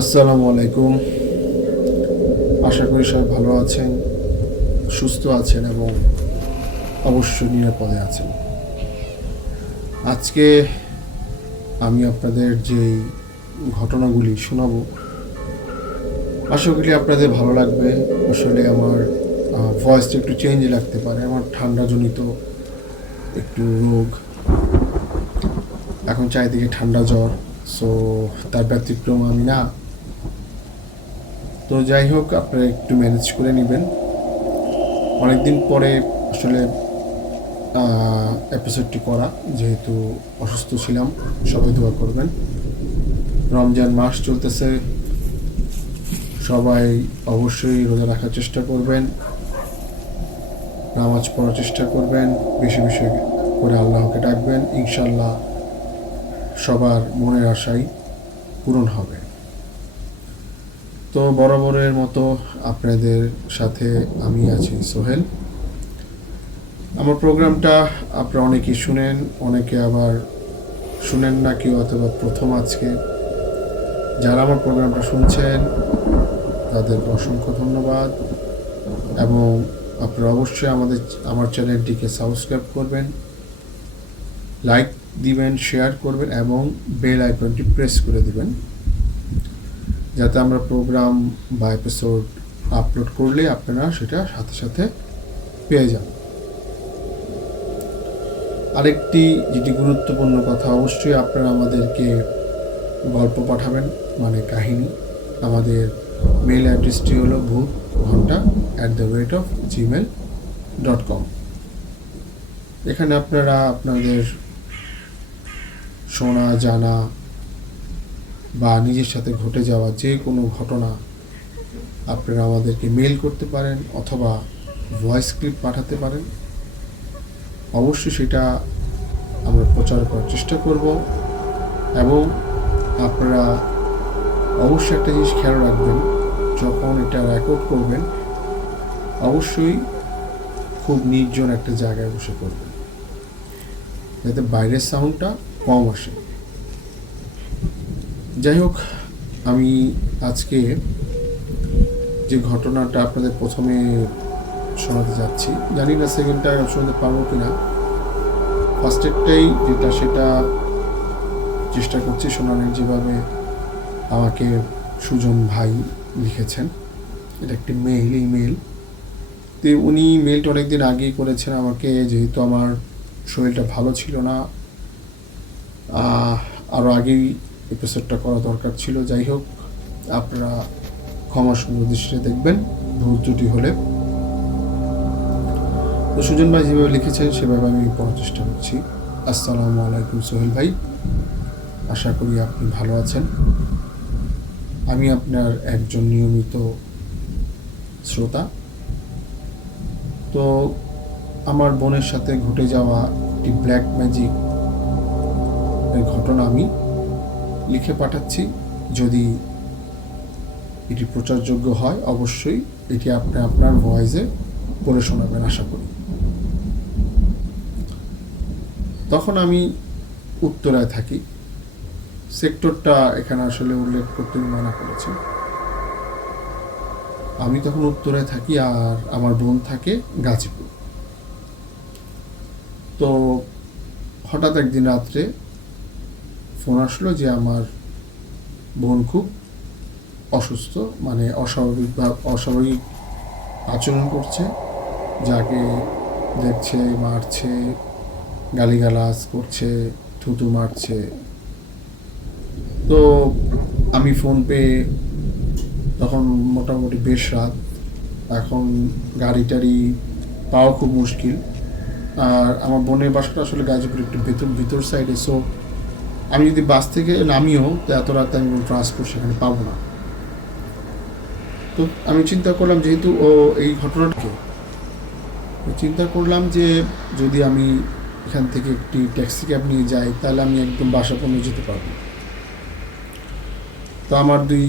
আসসালামু আলাইকুম। আশা করি সবাই ভালো আছেন, সুস্থ আছেন এবং অবশ্যই নিরাপদে আছেন। আজকে আমি আপনাদের যেই ঘটনাগুলি শোনাবো, আশা করি আপনাদের ভালো লাগবে। আসলে আমার ভয়েসটা একটু চেঞ্জ লাগতে পারে, আমার ঠান্ডাজনিত একটু রোগ, এখন চারিদিকে ঠান্ডা জ্বর, সো তার ব্যতিক্রম আমি না। তো যাই হোক, আপনারা একটু ম্যানেজ করে নেবেন। অনেকদিন পরে আসলে এপিসোডটি করা, যেহেতু অসুস্থ ছিলাম। সবাই দোয়া করবেন। রমজান মাস চলতেছে, সবাই অবশ্যই রোজা রাখার চেষ্টা করবেন, নামাজ পড়ার চেষ্টা করবেন, বেশি বেশি করে আল্লাহকে ডাকবেন। ইনশাল্লাহ সবার মনের আশাই পূরণ হবে। তো বরাবরের মতো আপনাদের সাথে আমি আছি সোহেল। আমার প্রোগ্রামটা আপনারা অনেকেই শুনেন, অনেকে আবার শুনেন না কেউ, অথবা প্রথম আজকে। যারা আমার প্রোগ্রামটা শুনছেন তাদের অসংখ্য ধন্যবাদ, এবং আপনারা অবশ্যই আমার চ্যানেলটিকে সাবস্ক্রাইব করবেন, লাইক দিবেন, শেয়ার করবেন এবং বেল আইকনটি প্রেস করে দিবেন, যাতে আমরা প্রোগ্রাম বা এপিসোড আপলোড করলে আপনারা সেটা সাথে সাথে পেয়ে যান। আরেকটি যেটি গুরুত্বপূর্ণ কথা, অবশ্যই আপনারা আমাদেরকে গল্প পাঠাবেন, কাহিনী। আমাদের মেল অ্যাড্রেসটি হলো bhutghanta@gmail.com। এখানে আপনারা আপনাদের শোনা, জানা বা নিজের সাথে ঘটে যাওয়া যে কোনো ঘটনা আপনারা আমাদেরকে মেল করতে পারেন, অথবা ভয়েস ক্লিপ পাঠাতে পারেন। অবশ্যই সেটা আমরা প্রচার করার চেষ্টা করব। এবং আপনারা অবশ্যই একটা জিনিস খেয়াল রাখবেন, যখন এটা রেকর্ড করবেন অবশ্যই খুব নির্জন একটা জায়গায় বসে করবেন, যাতে বাইরের সাউন্ডটা কম আসে। যাই হোক, আমি আজকে যে ঘটনাটা আপনাদের প্রথমে শোনাতে যাচ্ছি, জানি না সেকেন্ডটা শোনাতে পারবো কিনা। ফার্স্টেরটাই যেটা, সেটা চেষ্টা করছি শোনানোর, যেভাবে আমাকে সুজন ভাই লিখেছেন। এটা একটি ইমেল। তো উনি মেলটা অনেকদিন আগেই করেছেন আমাকে, যেহেতু আমার শরীরটা ভালো ছিল না, আরও আগেই এপিসোডটা করা দরকার ছিল। যাই হোক, আপনারা ক্ষমা সুন্দর দৃষ্টিতে দেখবেন ভুল ত্রুটি হলে। তো সুজন ভাই যেভাবে লিখেছেন সেভাবে আমি পড়ার চেষ্টা করছি। আসসালামু আলাইকুম সোহেল ভাই, আশা করি আপনি ভালো আছেন। আমি আপনার একজন নিয়মিত শ্রোতা। তো আমার বোনের সাথে ঘটে যাওয়া একটি ব্ল্যাক ম্যাজিক এর ঘটনা আমি লিখে পাঠাচ্ছি। যদি এটি প্রচারযোগ্য হয় অবশ্যই এটি আপনি আপনার ভয়েসে পড়ে শোনাবেন আশা করি। তখন আমি উত্তরায় থাকি। সেক্টরটা এখানে আসলে উল্লেখ করতে মানা করেছে। আমি তখন উত্তরায় থাকি, আর আমার বোন থাকে গাজীপুর। তো হঠাৎ একদিন রাত্রে ফোন আসলো যে আমার বোন খুব অসুস্থ, অস্বাভাবিক আচরণ করছে, যাকে দেখছে মারছে, গালিগালাজ করছে, থুতু মারছে। তো আমি ফোন পেয়ে, তখন মোটামুটি বেশ রাত, এখন গাড়ি টাড়ি পাওয়া খুব মুশকিল। আর আমার বোনের বাসাটা আসলে গাজীপুর একটু ভিতর সাইডে, সো আমি যদি বাস থেকে নামিও তো এত রাতে আমি ট্রান্সপোর্ট সেখানে পাবো না। তো আমি চিন্তা করলাম, যেহেতু ও এই ঘটনাটাকে, চিন্তা করলাম যে যদি আমি এখান থেকে একটি ট্যাক্সি ক্যাব নিয়ে যাই তাহলে আমি একদম বাসা পৌঁছে যেতে পারবো। তো আমার দুই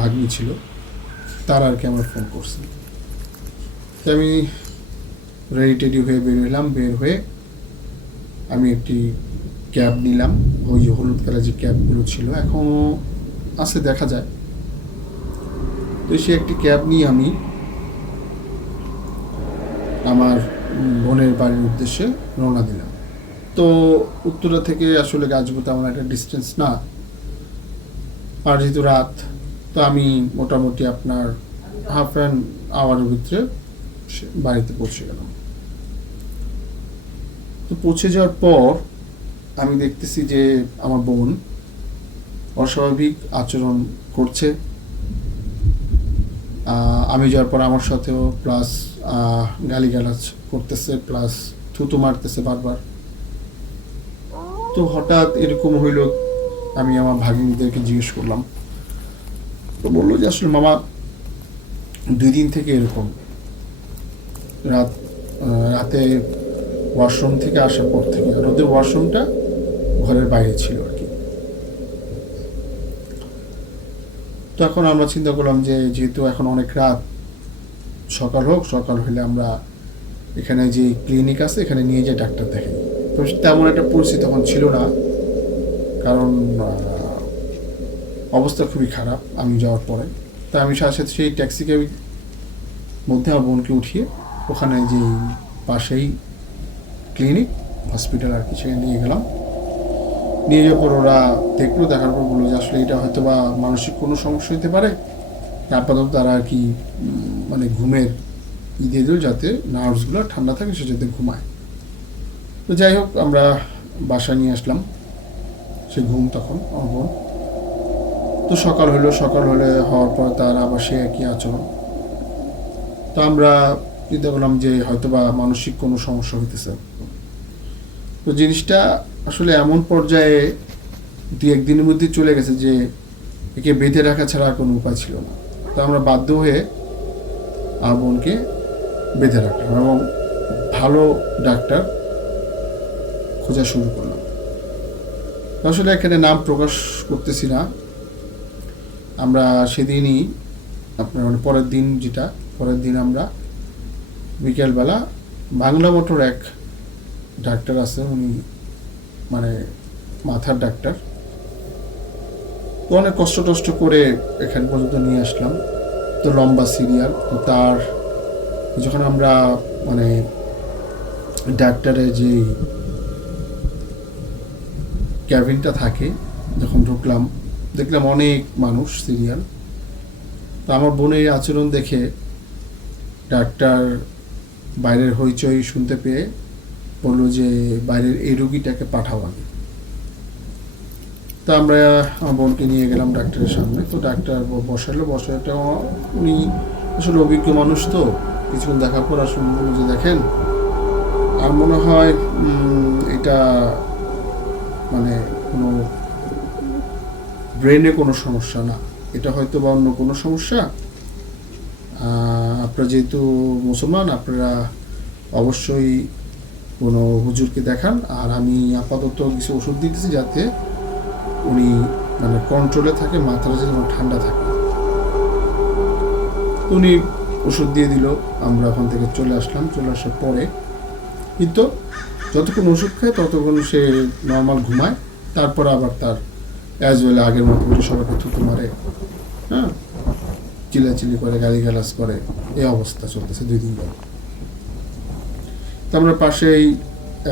ভাগ্নি ছিল, তারা আর কি আমার ফোন করছে। তো আমি রেডি হয়ে বের হয়ে আমি একটি ক্যাব নিলাম, ওই যে হলুদ কালার যে ক্যাবগুলো ছিল। এখন আছে দেখা যায়। তো সে একটি ক্যাব নিয়ে আমি আমার বোনের বাড়ির উদ্দেশ্যে রওনা দিলাম। তো উত্তরা থেকে আসলে গাজীপুর তেমন একটা ডিস্টেন্স না, আর যেহেতু রাত, তো আমি মোটামুটি আপনার হাফ অ্যান আওয়ারের ভিতরে বাড়িতে পৌঁছে গেলাম। তো পৌঁছে যাওয়ার পর আমি দেখতেছি যে আমার বোন অস্বাভাবিক আচরণ করছে। আমি যাওয়ার পর আমার সাথেও প্লাস গালিগালাজ করতেছে, প্লাস থুতু মারতেছে বারবার। তো হঠাৎ এরকম হইল, আমি আমার ভাগ্নিদেরকে জিজ্ঞেস করলাম। তো বললো যে আসলে মামা 2 দিন থেকে এরকম রাতে ওয়াশরুম থেকে আসার পর থেকে, আর ওদের ওয়াশরুমটা ঘরের বাইরে ছিল আর কি। তো এখন আমরা চিন্তা করলাম যে যেহেতু এখন অনেক রাত, সকাল হোক, সকাল হলে আমরা এখানে যে ক্লিনিক আছে এখানে নিয়ে যাই, ডাক্তার দেখাই। তো তেমন একটা পরিস্থিতি তখন ছিল না, কারণ অবস্থা খুবই খারাপ আমি যাওয়ার পরে। তা আমি সাথে সাথে সেই ট্যাক্সিকে মধ্যে আমার বোনকে উঠিয়ে ওখানে যে পাশেই ক্লিনিক হসপিটাল আর কি, সেখানে নিয়ে গেলাম। নিয়ে যাওয়ার পর ওরা দেখলো, দেখার পর বললো যে আসলে এটা হয়তো বা মানসিক কোনো সমস্যা হতে পারে। আপাতত তারা আর কি মানে ঘুমের দিয়ে দিল যাতে নার্ভসগুলো ঠান্ডা থাকে, সে যাতে ঘুমায়। তো যাই হোক, আমরা বাসায় নিয়ে আসলাম, সে ঘুম তখন আমার বোন। তো সকাল হলে হওয়ার পর তার আবার সে একই আচরণ। তো আমরা চিন্তা করলাম যে হয়তো বা মানসিক কোনো সমস্যা হইতেছে। তো জিনিসটা আসলে এমন পর্যায়ে 2-1 দিনের মধ্যে চলে গেছে যে একে বেঁধে রাখা ছাড়া কোনো উপায় ছিল না। তো আমরা বাধ্য হয়ে আমার বোনকে বেঁধে রাখলাম এবং ভালো ডাক্তার খোঁজা শুরু করলাম। আসলে এখানে নাম প্রকাশ করতেছি না। আমরা সেদিনই আপনার মানে পরের দিন আমরা বিকেলবেলা বাংলা মোটর এক ডাক্তার আছে, উনি মানে মাথার ডাক্তার, তো অনেক কষ্ট করে এখান পর্যন্ত নিয়ে আসলাম। তো লম্বা সিরিয়াল। তো তার যখন আমরা মানে ডাক্তারের যে ক্যাবিনটা থাকে, যখন ঢুকলাম দেখলাম অনেক মানুষ সিরিয়াল। তো আমার বোনের আচরণ দেখে ডাক্তার বাইরের হইচই শুনতে পেয়ে বললো যে বাইরের এই রুগীটাকে পাঠাও আগে। তো আমরা আমার বোনকে নিয়ে গেলাম ডাক্তারের সামনে। তো ডাক্তার বসাটা উনি আসলে অভিজ্ঞ মানুষ, তো কিছুক্ষণ দেখার পর আসলে বললো যে দেখেন, আর মনে হয় এটা মানে কোনো ব্রেনে কোনো সমস্যা না, এটা হয়তো বা অন্য কোনো সমস্যা। আপনারা যেহেতু মুসলমান, আপনারা অবশ্যই কোনো হুজুরকে দেখান, আর আমি আপাতত কিছু ওষুধ দিতেছি যাতে উনি মানে কন্ট্রোলে থাকে, মাথাটা যেন ঠান্ডা থাকে। উনি ওষুধ দিয়ে দিল, আমরা ওখান থেকে চলে আসার পরে কিন্তু যতক্ষণ ওষুধ খায় ততক্ষণ সে নর্মাল ঘুমায়, তারপর আবার তার অ্যাজ ওয়েল আগের মতো করে সবাইকে থুতু মারে, হ্যাঁ, চিল্লাচিল্লি করে, গালিগালাজ করে, এই অবস্থা চলতেছে 2 দিন ধরে। তো আমরা পাশেই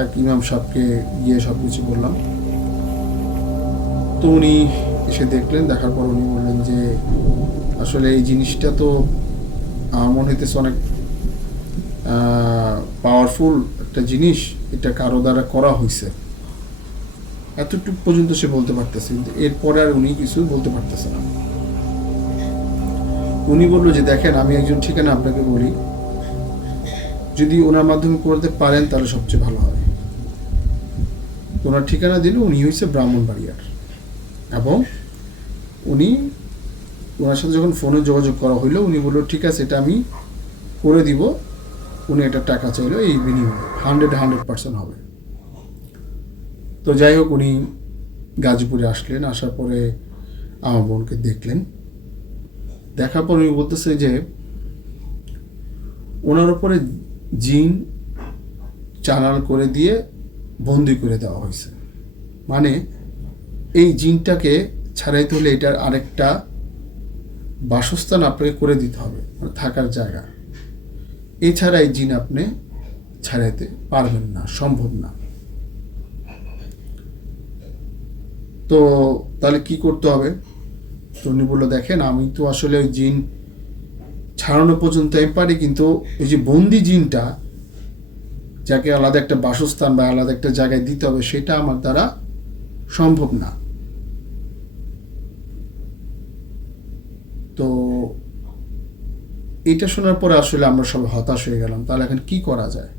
এক ইমাম সাহেবকে গিয়ে সব কিছু বললাম। তো উনি এসে দেখলেন, দেখার পর উনি বললেন যে আসলে এই জিনিসটা তো মনে হইতেছে অনেক পাওয়ারফুল একটা জিনিস, এটা কারো দ্বারা করা হয়েছে, এতটুকু পর্যন্ত সে বলতে পারতেছে, কিন্তু এরপরে আর উনি কিছু বলতে পারতেছে না। উনি বললো যে দেখেন, আমি একজন ঠিকানা আপনাকে বলি, যদি ওনার মাধ্যমে করতে পারেন তাহলে সবচেয়ে ভালো হয়। ওনার ঠিকানা দিল, উনি হয়েছে ব্রাহ্মণবাড়িয়ার, এবং ওনার সাথে যখন ফোনে যোগাযোগ করা হইলো, উনি বললো ঠিক আছে, এটা আমি করে দিব। উনি একটা টাকা চাইলো এই বিনিময়ে, 100% হবে। তো যাই হোক, উনি গাজীপুরে আসলেন, আসার পরে আমার বোনকে দেখলেন। দেখার পর উনি বলতেছে যে ওনার উপরে জিন চালান করে দিয়ে বন্দি করে দেওয়া হয়েছে, মানে এই জিনটাকে ছাড়াইতে হলে এটার আরেকটা বাসস্থান আপনাকে করে দিতে হবে, মানে থাকার জায়গা। এছাড়া এই জিন আপনি ছাড়াইতে পারবেন না, সম্ভব না। তো তাহলে কি করতে হবে? তো উনি বললো, দেখেন আমি তো আসলে ওই জিন ছাড়ানো পর্যন্ত আমি পারি, কিন্তু ওই যে বন্দি জিনটা, যাকে আলাদা একটা বাসস্থান বা আলাদা একটা জায়গায় দিতে হবে, সেটা আমার দ্বারা সম্ভব না। তো এটা শোনার পরে আসলে আমরা সব হতাশ হয়ে গেলাম, তাহলে এখন কি করা যায়?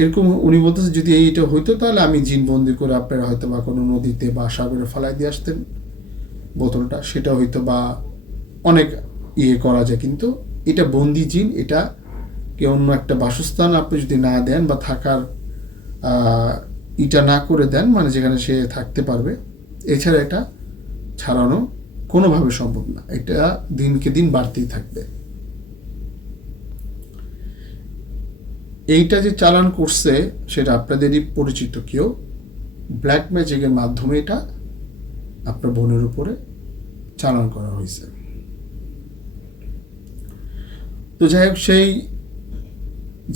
এরকম উনি বলতেছে, যদি এইটা হইতো তাহলে আমি জিন বন্দি করে আপনারা হয়তো বা কোনো নদীতে বা সাগরে ফালাই দিয়ে আসতেন বোতলটা, সেটা হয়তো বা অনেক করা যায়। কিন্তু এটা বন্দি জিন, এটা কে অন্য একটা বাসস্থান আপনি যদি না দেন বা থাকার এটা না করে দেন, মানে যেখানে সে থাকতে পারবে, এছাড়া এটা ছাড়ানো কোনোভাবে সম্ভব না। এটা দিনকে দিন বাড়তেই থাকবে। এইটা যে চালান করছে সেটা আপনাদেরই পরিচিত কেউ, ব্ল্যাক ম্যাজিকের মাধ্যমে এটা আপনার বোনের উপরে চালান করা হয়েছে। তো যাই হোক, সেই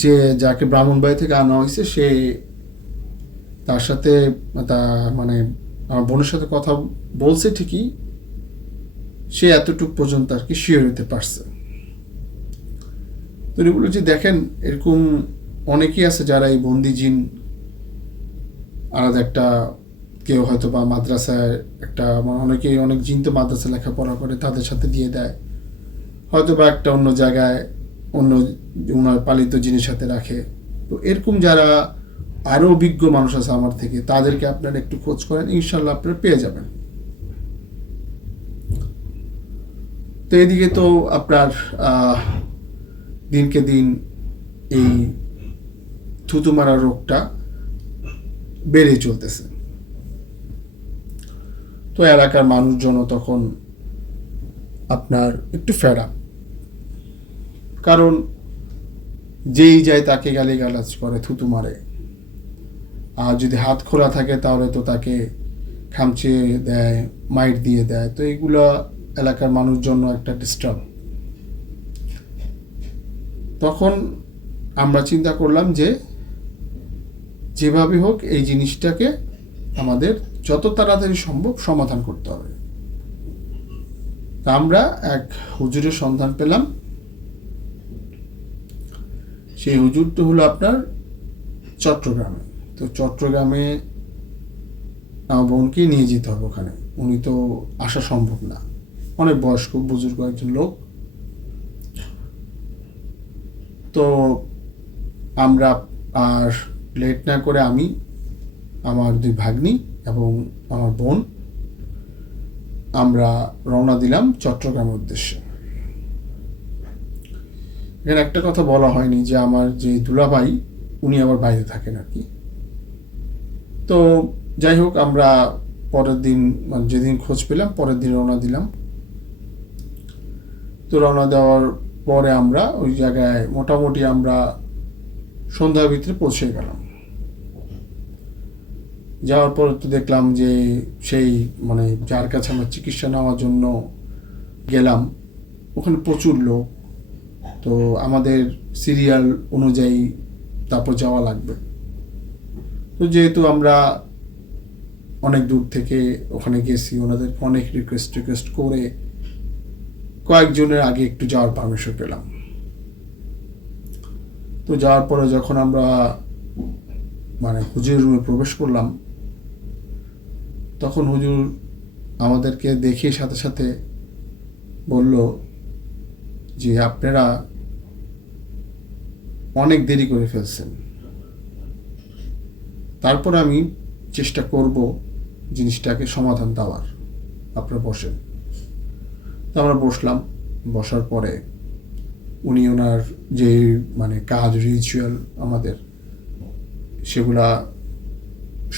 যে যাকে ব্রাহ্মণবাড়ি থেকে আনা হয়েছে, সে তার সাথে মানে আমার বোনের সাথে কথা বলছে ঠিকই, সে এতটুকু পর্যন্ত আর কি শিওর হতে পারছে। তো উনি বলল যে, দেখেন এরকম অনেকেই আছে যারা এই বন্দি জিন আলাদা একটা, কেউ হয়তো বা মাদ্রাসায় একটা, অনেকেই অনেক জিন তো মাদ্রাসা লেখাপড়া করে, তাদের সাথে দিয়ে দেয়, হয়তো বা একটা অন্য জায়গায় অন্য ওনার পালিত জিনিস সাথে রাখে। তো এরকম যারা আরও অভিজ্ঞ মানুষ আছে আমার থেকে, তাদেরকে আপনারা একটু খোঁজ করেন, ইনশাল্লাহ আপনারা পেয়ে যাবেন। তো এদিকে তো আপনার দিনকে দিন এই থুতু মারা রোগটা বেড়ে চলতেছে। তো এলাকার মানুষজন তখন আপনার একটু ফেরা, কারণ যেই যায় তাকে গালিগালাজ করে, থুতু মারে। আর যদি হাত খোলা থাকে তাহলে তো তাকে খামচিয়ে দেয়, মাইট দিয়ে দেয়। তো এইগুলো এলাকার মানুষজন একটা ডিস্টার্ব। তখন আমরা চিন্তা করলাম যে যেভাবে হোক এই জিনিসটাকে আমাদের যত তাড়াতাড়ি সম্ভব সমাধান করতে হবে। তা আমরা এক হুজুরের সন্ধান পেলাম। সেই হুজুরটা হলো আপনার চট্টগ্রামে। তো চট্টগ্রামে আমার বোনকে নিয়ে যেতে হবে ওখানে, উনি তো আসা সম্ভব না, অনেক বয়স্ক বুজুর্গ একজন লোক। তো আমরা আর লেট না করে আমি, আমার দুই ভাগ্নি এবং আমার বোন, আমরা রওনা দিলাম চট্টগ্রামের উদ্দেশ্যে। এখানে একটা কথা বলা হয়নি যে আমার যে দুলাভাই, উনি আবার বাইরে থাকেন আর কি। তো যাই হোক, আমরা পরের দিন, মানে যেদিন খোঁজ পেলাম পরের দিন রওনা দিলাম। তো রওনা দেওয়ার পরে আমরা ওই জায়গায় মোটামুটি আমরা সন্ধ্যার ভিতরে পৌঁছে গেলাম। যাওয়ার পর তো দেখলাম যে সেই, মানে যার কাছে আমরা চিকিৎসা নেওয়ার জন্য গেলাম, ওখানে প্রচুর লোক। তো আমাদের সিরিয়াল অনুযায়ী তারপর যাওয়া লাগবে। তো যেহেতু আমরা অনেক দূর থেকে ওখানে গেছি, ওনাদের অনেক রিকোয়েস্ট করে কয়েকজনের আগে একটু যাওয়ার পারমিশন পেলাম। তো যাওয়ার পরে যখন আমরা মানে হুজুরের রুমে প্রবেশ করলাম, তখন হুজুর আমাদেরকে দেখে সাথে সাথে বলল যে আপনারা অনেক দেরি করে ফেলছেন, তারপর আমি চেষ্টা করব জিনিসটাকে সমাধান দেওয়ার, আপনারা বসেন। তো আমরা বসলাম। বসার পরে উনি ওনার যে মানে কাজ, রিচুয়াল আমাদের, সেগুলা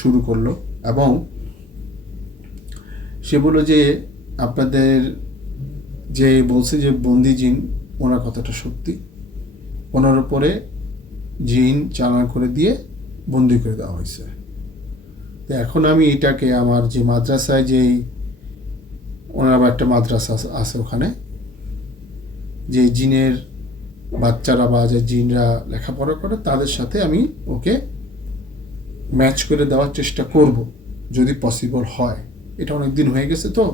শুরু করলো। এবং সে বলল যে আপনাদের যে বলছে যে বন্দি জিন, ওনার কথাটা সত্যি, ওনার উপরে জিন চালান করে দিয়ে বন্দি করে দেওয়া হয়েছে। তো এখন আমি এটাকে আমার যে মাদ্রাসায় যেই ওনার আবার একটা মাদ্রাসা আছে ওখানে, যে জিনের বাচ্চারা বা যে জিনরা লেখাপড়া করে তাদের সাথে আমি ওকে ম্যাচ করে দেওয়ার চেষ্টা করব যদি পসিবল হয়। এটা অনেক দিন হয়ে গেছে তো,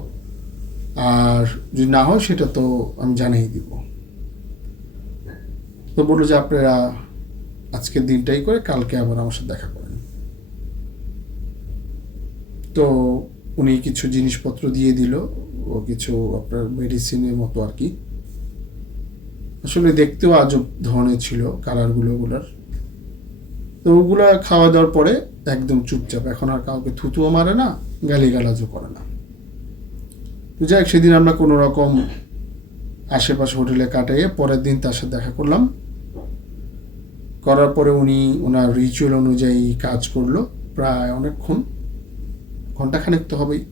আর যদি না হয় সেটা তো আমি জানিয়ে দিব। তো বললো যে আপনারা আজকের দিনটাই করে কালকে আবার আমার সাথে দেখা করেন। তো উনি কিছু জিনিসপত্র দিয়ে দিল, ও কিছু আপনার মেডিসিনের মতো আর কি, আসলে দেখতেও আজব ধরনের ছিল কালারগুলো ওগুলার। তো ওগুলা খাওয়া দাওয়ার পরে একদম চুপচাপ, এখন আর কাউকে থুতুও মারে না, গালিগালাজও করে না। তো যাই হোক, সেদিন আমরা কোনো রকম আশেপাশে হোটেলে কাটাইয়ে পরের দিন তার সাথে দেখা করলাম। করার পরে উনি ওনার রিচুয়াল অনুযায়ী কাজ করলো প্রায় অনেকক্ষণ, ঘন্টাখানেক তো হবেই।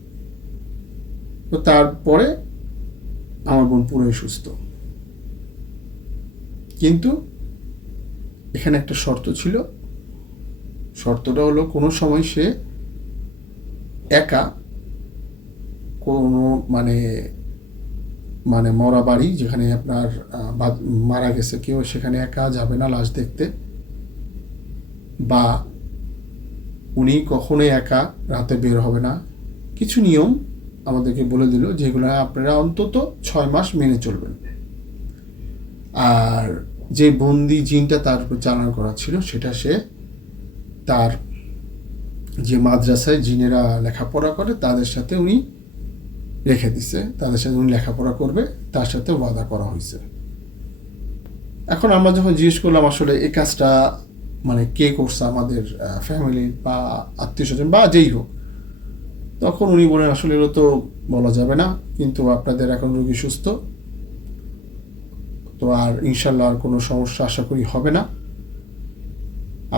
তো তারপরে আমার বোন পুরোই সুস্থ। কিন্তু এখানে একটা শর্ত ছিল। শর্তটা হলো কোনো সময় সে একা কোনো মানে মানে মরা বাড়ি যেখানে আপনার মারা গেছে কেউ, সেখানে একা যাবে না লাশ দেখতে, বা উনি কখনোই একা রাতে বের হবে না। কিছু নিয়ম আমাদেরকে বলে দিল যেগুলো আপনারা অন্তত 6 মাস মেনে চলবেন। আর যে বন্দি জিনটা তার উপর চালান করা ছিল সেটা সে তার যে মাদ্রাসায় জিনেরা লেখাপড়া করে তাদের সাথে উনি রেখে দিছে, তাদের সাথে উনি লেখাপড়া করবে, তার সাথে ওয়াদা করা হয়েছে। এখন আমরা যখন জিজ্ঞেস করলাম আসলে এই কাজটা মানে কে করছে, আমাদের ফ্যামিলির বা আত্মীয় স্বজন বা যেই হোক, তখন উনি বলেন আসলে এগুলো তো বলা যাবে না, কিন্তু আপনাদের এখন রোগী সুস্থ, তো আর ইনশাল্লাহ আর কোনো সমস্যা আশা করি হবে না।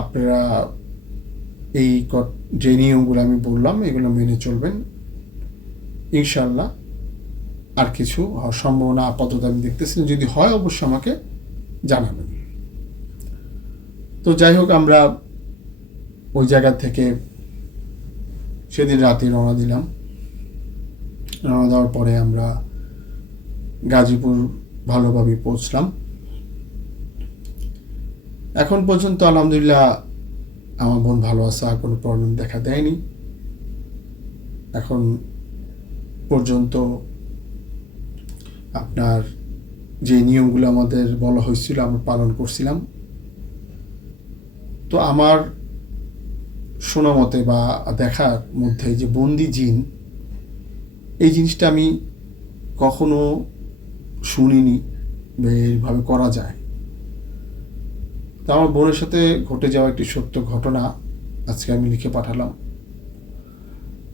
আপনারা এই যে নিয়মগুলো আমি বললাম এগুলো মেনে চলবেন, ইনশাল্লাহ আর কিছু হওয়ার সম্ভাবনা আপাতত আমি দেখতেছি, যদি হয় অবশ্যই আমাকে জানাবেন। তো যাই হোক, আমরা ওই জায়গা থেকে সেদিন রাতে রওনা দিলাম। রওনা দেওয়ার পরে আমরা গাজীপুর ভালোভাবে পৌঁছলাম। এখন পর্যন্ত আলহামদুলিল্লাহ আমার বোন ভালো আছে, আর কোনো প্রবলেম দেখা দেয়নি। এখন পর্যন্ত আপনার যে নিয়মগুলো আমাদের বলা হয়েছিল আমরা পালন করছিলাম। তো আমার শোনা মতে বা দেখার মধ্যে যে বন্দি জিন, এই জিনিসটা আমি কখনো শুনিনি এইভাবে করা যায়। তো আমার বোনের সাথে ঘটে যাওয়া একটি সত্য ঘটনা আজকে আমি লিখে পাঠালাম।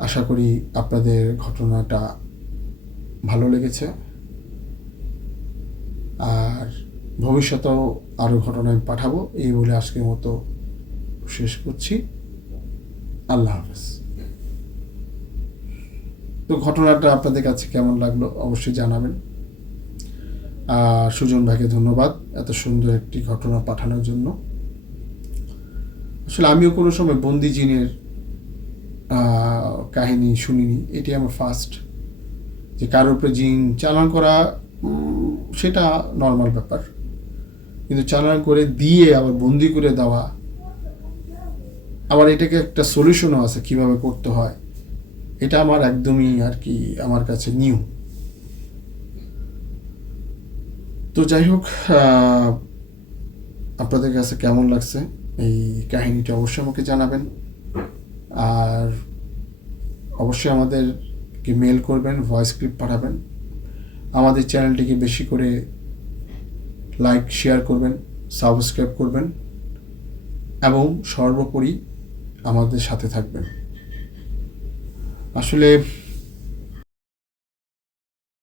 আশা করি আপনাদের ঘটনাটা ভালো লেগেছে, আর ভবিষ্যতেও আরও ঘটনা আমি পাঠাবো। এই বলে আজকের মতো শেষ করছি। আল্লাহ হাফেজ। তো ঘটনাটা আপনাদের কাছে কেমন লাগলো অবশ্যই জানাবেন। আর সুজন ভাইকে ধন্যবাদ এত সুন্দর একটি ঘটনা পাঠানোর জন্য। আসলে আমিও কোনো সময় বন্দি জিনের কাহিনী শুনিনি, এটি আমার ফার্স্ট। যে কারোর উপরে জিন চালান করা সেটা নর্মাল ব্যাপার, কিন্তু চালান করে দিয়ে আবার বন্দি করে দেওয়া, আবার এটাকে একটা সলিউশনও আছে কিভাবে করতে হয়, এটা আমার একদমই আর কি আমার কাছে নিউ। তো যাই হোক, আপনাদের কাছে কেমন লাগছে এই কাহিনীটা অবশ্যই আমাকে জানাবেন। আর অবশ্যই আমাদেরকে মেল করবেন, ভয়েস ক্লিপ পাঠাবেন। আমাদের চ্যানেলটিকে বেশি করে লাইক শেয়ার করবেন, সাবস্ক্রাইব করবেন, এবং সর্বোপরি আমাদের সাথে থাকবেন। আসলে